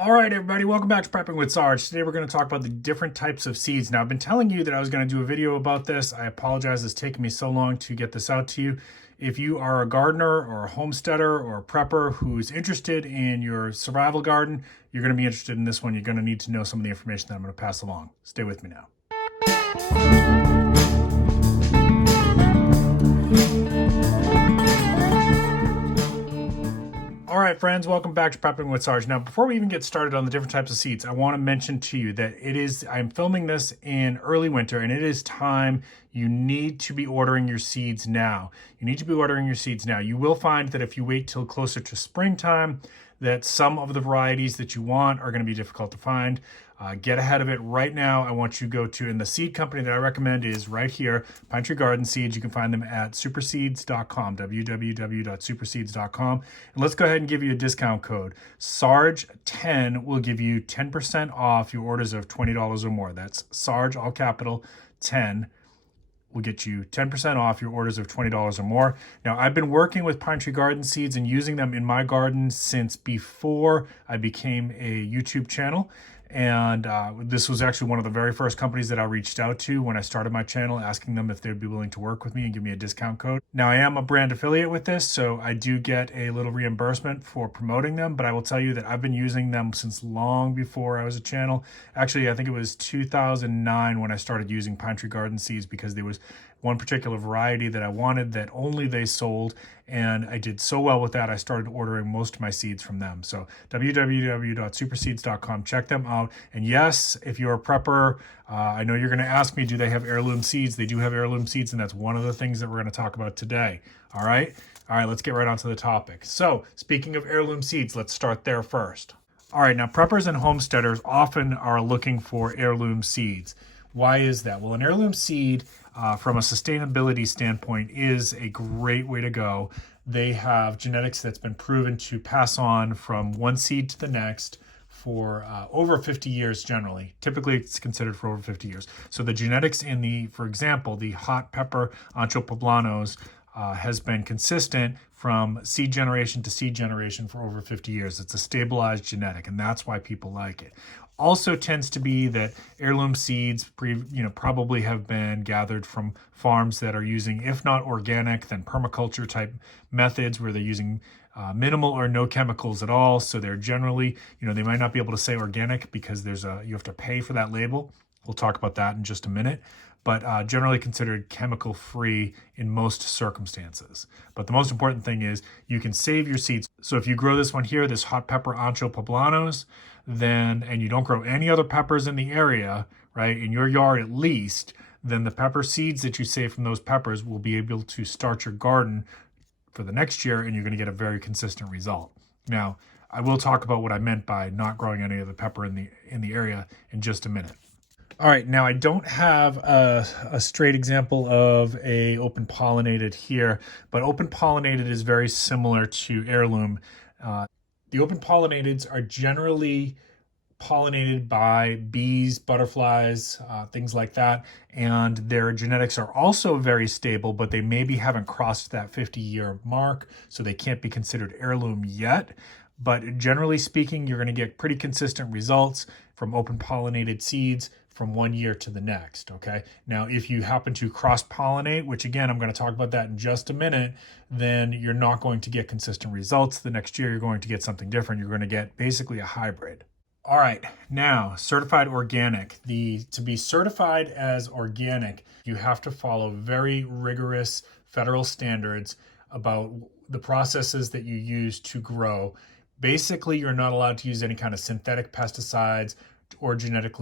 All right, everybody, welcome back to Prepping with Sarge. Today we're going to talk about the different types of seeds. Now, I've been telling you that I was going to do a video about this. I apologize it's taken me so long to get this out to you. If you are a gardener or a homesteader or a prepper who's interested in your survival garden, you're going to be interested in this one. You're going to need to know some of the information that I'm going to pass along. Stay with me now. All right, friends, welcome back to Prepping with Sarge. Now, before we even get started on the different types of seeds, I want to mention to you that I'm filming this in early winter, and it is time. You need to be ordering your seeds now. You need to be ordering your seeds now. You will find that if you wait till closer to springtime, that some of the varieties that you want are going to be difficult to find. Get ahead of it right now. I want you to go to, and the seed company that I recommend is right here, Pine Tree Garden Seeds. You can find them at superseeds.com, www.superseeds.com. And let's go ahead and give you a discount code. SARGE10 will give you 10% off your orders of $20 or more. That's SARGE, all capital, 10. Will get you 10% off your orders of $20 or more. Now, I've been working with Pine Tree Garden Seeds and using them in my garden since before I became a YouTube channel. And this was actually one of the very first companies that I reached out to when I started my channel, asking them if they'd be willing to work with me and give me a discount code. Now, I am a brand affiliate with this, so I do get a little reimbursement for promoting them, but I will tell you that I've been using them since long before I was a channel. Actually, I think it was 2009 when I started using Pine Tree Garden Seeds because there was one particular variety that I wanted that only they sold, and I did so well with that I started ordering most of my seeds from them. So www.superseeds.com, check them out. And yes, if you're a prepper, I know you're going to ask me, do they have heirloom seeds? They do have heirloom seeds, and that's one of the things that we're going to talk about today. All right, let's get right onto the topic. So speaking of heirloom seeds, let's start there first. All right, now preppers and homesteaders often are looking for heirloom seeds. Why is that? Well, an heirloom seed, from a sustainability standpoint, is a great way to go. They have genetics that's been proven to pass on from one seed to the next for over 50 years generally. Typically, it's considered for over 50 years. So the genetics in for example, the hot pepper ancho poblanos has been consistent from seed generation to seed generation for over 50 years. It's a stabilized genetic, and that's why people like it. Also tends to be that heirloom seeds probably have been gathered from farms that are using, if not organic, then permaculture type methods where they're using minimal or no chemicals at all. So they're generally, they might not be able to say organic because you have to pay for that label. We'll talk about that in just a minute. But generally considered chemical free in most circumstances. But the most important thing is you can save your seeds. So if you grow this one here, this hot pepper ancho poblanos, and you don't grow any other peppers in the area, right, in your yard at least, then the pepper seeds that you save from those peppers will be able to start your garden for the next year, and you're going to get a very consistent result. Now, I will talk about what I meant by not growing any of the pepper in the area in just a minute. All right, now I don't have a straight example of a open-pollinated here, but open-pollinated is very similar to heirloom. The open-pollinateds are generally pollinated by bees, butterflies, things like that, and their genetics are also very stable, but they maybe haven't crossed that 50-year mark, so they can't be considered heirloom yet. But generally speaking, you're going to get pretty consistent results from open-pollinated seeds from one year to the next, okay? Now, if you happen to cross-pollinate, which again, I'm going to talk about that in just a minute, then you're not going to get consistent results. The next year, you're going to get something different. You're going to get basically a hybrid. All right, now, certified organic. To be certified as organic, you have to follow very rigorous federal standards about the processes that you use to grow. Basically, you're not allowed to use any kind of synthetic pesticides or genetic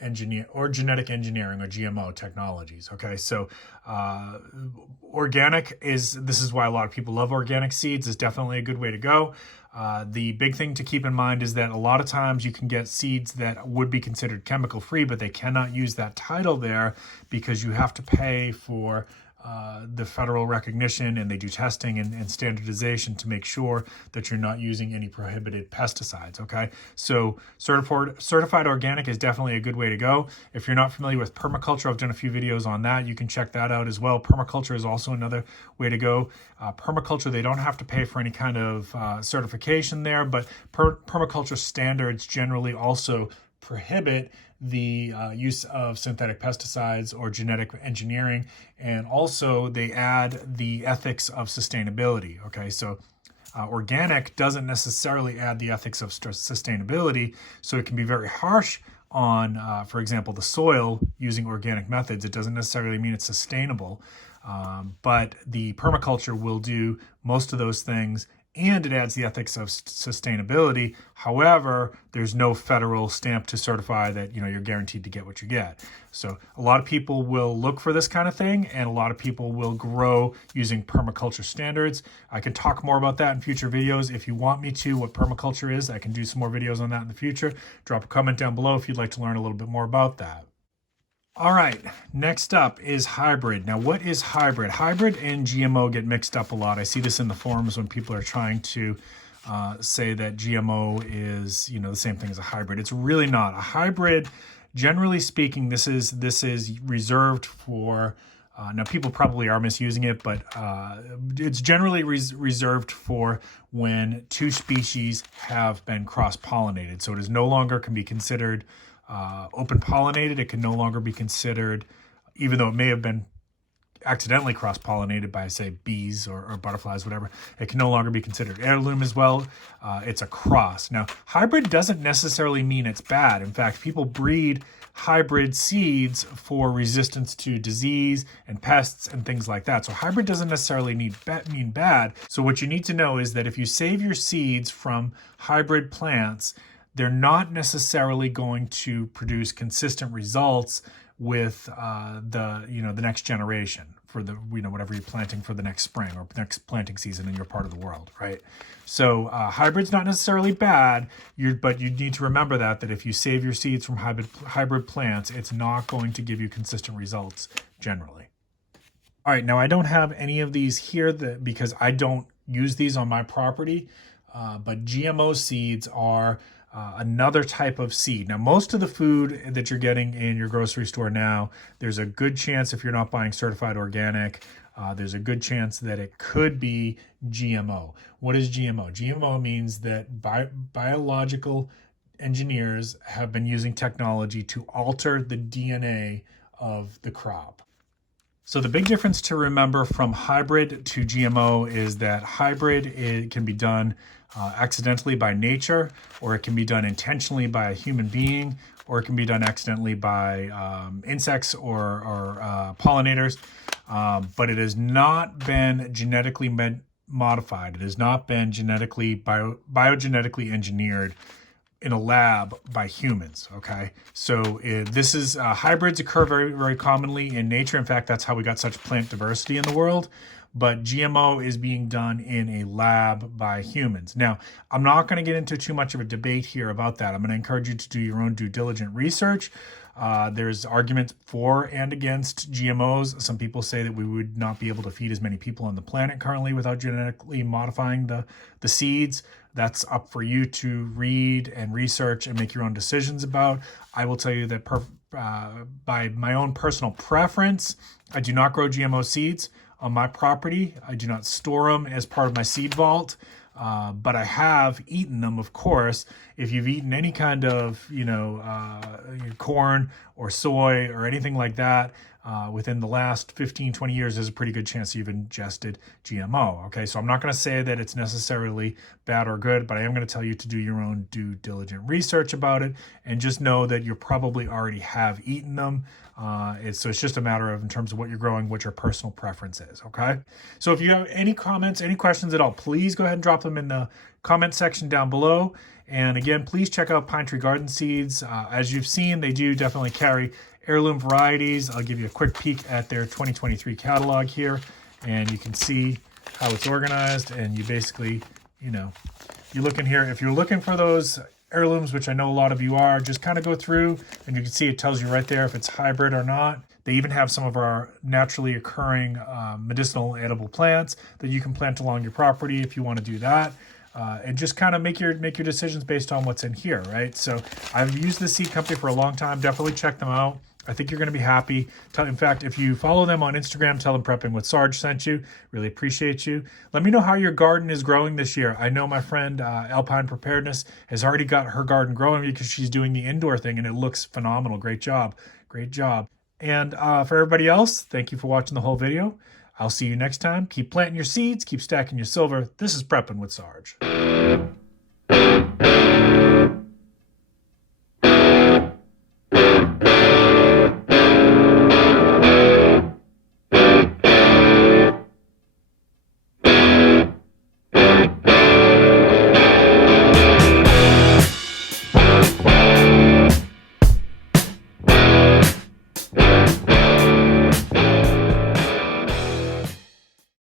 engineering or GMO technologies. Okay, so organic this is why a lot of people love organic seeds. Is definitely a good way to go. The big thing to keep in mind is that a lot of times you can get seeds that would be considered chemical free, but they cannot use that title there because you have to pay for the federal recognition, and they do testing and standardization to make sure that you're not using any prohibited pesticides, okay? So certified organic is definitely a good way to go. If you're not familiar with permaculture, I've done a few videos on that. You can check that out as well. Permaculture is also another way to go. Permaculture, they don't have to pay for any kind of certification there, but permaculture standards generally also prohibit the use of synthetic pesticides or genetic engineering, and also they add the ethics of sustainability. Okay, so organic doesn't necessarily add the ethics of sustainability, so it can be very harsh on, for example, the soil using organic methods. It doesn't necessarily mean it's sustainable, but the permaculture will do most of those things, and it adds the ethics of sustainability. However, there's no federal stamp to certify that, you know, you're guaranteed to get what you get. So a lot of people will look for this kind of thing, and a lot of people will grow using permaculture standards. I can talk more about that in future videos. If you want me to, what permaculture is, I can do some more videos on that in the future. Drop a comment down below if you'd like to learn a little bit more about that. All right, next up is hybrid. Now, what is hybrid? Hybrid and GMO get mixed up a lot. I see this in the forums when people are trying to say that GMO is, you know, the same thing as a hybrid. It's really not. A hybrid, generally speaking, this is reserved for, now people probably are misusing it, but it's generally reserved for when two species have been cross-pollinated. So it is no longer can be considered open-pollinated. It can no longer be considered, even though it may have been accidentally cross-pollinated by, say, bees or butterflies, whatever, it can no longer be considered heirloom as well. It's a cross. Now, hybrid doesn't necessarily mean it's bad. In fact, people breed hybrid seeds for resistance to disease and pests and things like that. So hybrid doesn't necessarily mean bad. So what you need to know is that if you save your seeds from hybrid plants, they're not necessarily going to produce consistent results with the next generation for the, you know, whatever you're planting for the next spring or next planting season in your part of the world, right? So hybrid's not necessarily bad, but you need to remember that if you save your seeds from hybrid plants, it's not going to give you consistent results generally. All right, now I don't have any of these here because I don't use these on my property, but GMO seeds are another type of seed. Now, most of the food that you're getting in your grocery store now, there's a good chance, if you're not buying certified organic, there's a good chance that it could be GMO. What is GMO? GMO means that biological engineers have been using technology to alter the DNA of the crop. So the big difference to remember from hybrid to GMO is that hybrid can be done accidentally by nature, or it can be done intentionally by a human being, or it can be done accidentally by insects or pollinators, but it has not been genetically modified. It has not been biogenetically engineered in a lab by humans, okay? So this is, hybrids occur very, very commonly in nature. In fact, that's how we got such plant diversity in the world. But GMO is being done in a lab by humans. Now, I'm not going to get into too much of a debate here about that. I'm going to encourage you to do your own due diligent research. There's arguments for and against GMOs. Some people say that we would not be able to feed as many people on the planet currently without genetically modifying the seeds. That's up for you to read and research and make your own decisions about. I will tell you that by my own personal preference, I do not grow GMO seeds on my property. I do not store them as part of my seed vault, but I have eaten them, of course. If you've eaten any kind of, corn or soy or anything like that within the last 15, 20 years, there's a pretty good chance you've ingested GMO. Okay, so I'm not going to say that it's necessarily bad or good, but I am going to tell you to do your own due diligent research about it, and just know that you probably already have eaten them. So it's just a matter of, in terms of what you're growing, what your personal preference is, okay? So if you have any comments, any questions at all, please go ahead and drop them in the comment section down below. And again, please check out Pine Tree Garden Seeds. As you've seen, they do definitely carry heirloom varieties. I'll give you a quick peek at their 2023 catalog here, and you can see how it's organized. And you basically, you look in here. If you're looking for those heirlooms, which I know a lot of you are, just kind of go through and you can see it tells you right there if it's hybrid or not. They even have some of our naturally occurring medicinal edible plants that you can plant along your property if you want to do that. And just kind of make your decisions based on what's in here, right? So I've used this seed company for a long time. Definitely check them out. I think you're going to be happy. In fact, if you follow them on Instagram, tell them Prepping with Sarge sent you. Really appreciate you. Let me know how your garden is growing this year. I know my friend Alpine Preparedness has already got her garden growing because she's doing the indoor thing, and it looks phenomenal. Great job. Great job. And for everybody else, thank you for watching the whole video. I'll see you next time. Keep planting your seeds. Keep stacking your silver. This is Prepping with Sarge.